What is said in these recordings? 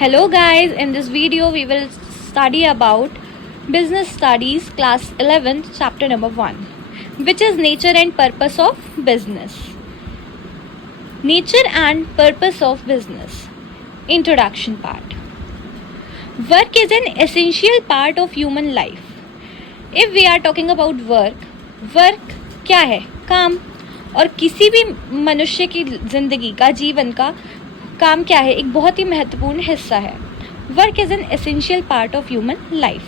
Hello guys, in this video we will study about Business Studies class 11th chapter number 1, which is nature and purpose of business. Nature and purpose of business. Introduction part. Work is an essential part of human life. If we are talking about work क्या है? काम. और किसी भी मनुष्य की जिंदगी का, जीवन का काम क्या है? एक बहुत ही महत्वपूर्ण हिस्सा है. Work is an essential part of human life.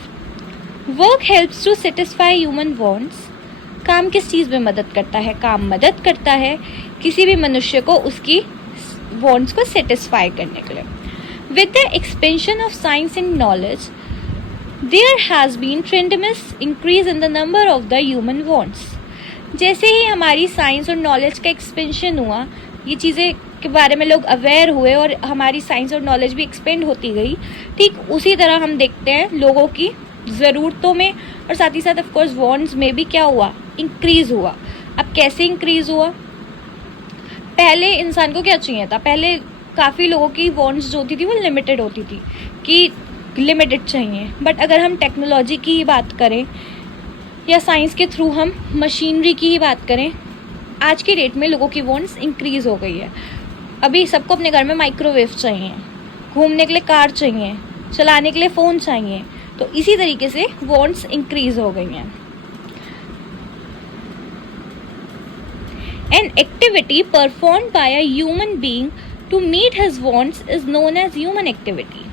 Work helps to satisfy human wants. काम किस चीज़ में मदद करता है? काम मदद करता है किसी भी मनुष्य को उसकी वांट्स को सेटिस्फाई करने के लिए. With the expansion of science and knowledge there has been tremendous increase in the number of the human wants. जैसे ही हमारी साइंस और नॉलेज का एक्सपेंशन हुआ, ये चीज़ें के बारे में लोग अवेयर हुए और हमारी साइंस और नॉलेज भी एक्सपेंड होती गई, ठीक उसी तरह हम देखते हैं लोगों की ज़रूरतों में और साथ ही साथ ऑफकोर्स वांट्स में भी क्या हुआ? इंक्रीज़ हुआ. अब कैसे इंक्रीज़ हुआ? पहले इंसान को क्या चाहिए था? पहले काफ़ी लोगों की वांट्स जो होती थी वो लिमिटेड होती थी कि लिमिटेड चाहिए. बट अगर हम टेक्नोलॉजी की ही बात करें या साइंस के थ्रू हम मशीनरी की ही बात करें, आज के डेट में लोगों की वांट्स इंक्रीज़ हो गई है. अभी सबको अपने घर में माइक्रोवेव चाहिए, घूमने के लिए कार चाहिए, चलाने के लिए फ़ोन चाहिए. तो इसी तरीके से वांट्स इंक्रीज़ हो गई हैं. An activity performed by a human being to meet his wants is known as human activity.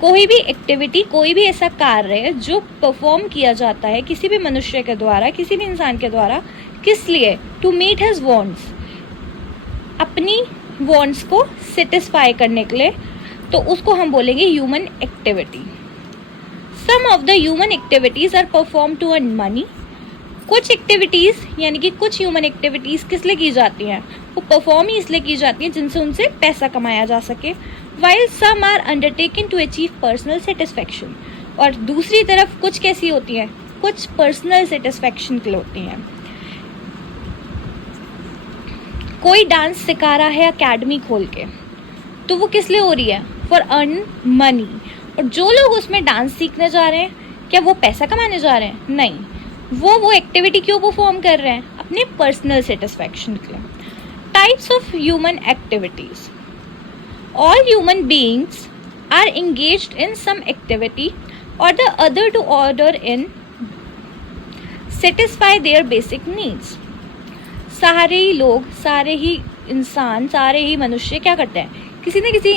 कोई भी एक्टिविटी, कोई भी ऐसा कार्य जो परफॉर्म किया जाता है किसी भी मनुष्य के द्वारा, किसी भी इंसान के द्वारा, किस लिए? टू मीट हिज वांट्स, अपनी वांट्स को सेटिस्फाई करने के लिए, तो उसको हम बोलेंगे human activity. Some of the human activities are perform to earn money. कुछ एक्टिविटीज़ यानी कि कुछ ह्यूमन एक्टिविटीज़ किस लिए की जाती हैं? वो परफॉर्म ही इसलिए की जाती हैं जिनसे उनसे पैसा कमाया जा सके. While some are undertaken to achieve personal satisfaction. और दूसरी तरफ कुछ कैसी होती हैं? कुछ पर्सनल सेटिस्फैक्शन के लिए होती हैं. कोई डांस सिखा रहा है अकेडमी खोल के, तो वो किस लिए हो रही है? For earn money. और जो लोग उसमें डांस सीखने जा रहे हैं, क्या वो पैसा कमाने जा रहे हैं? नहीं. वो एक्टिविटी क्यों परफॉर्म कर रहे हैं? अपने पर्सनल सेटिस्फैक्शन के लिए. Types of human activities. All human beings are engaged in some activity और the other to order in satisfy their basic needs. सारे ही लोग, सारे ही इंसान, सारे ही मनुष्य क्या करते हैं? किसी न किसी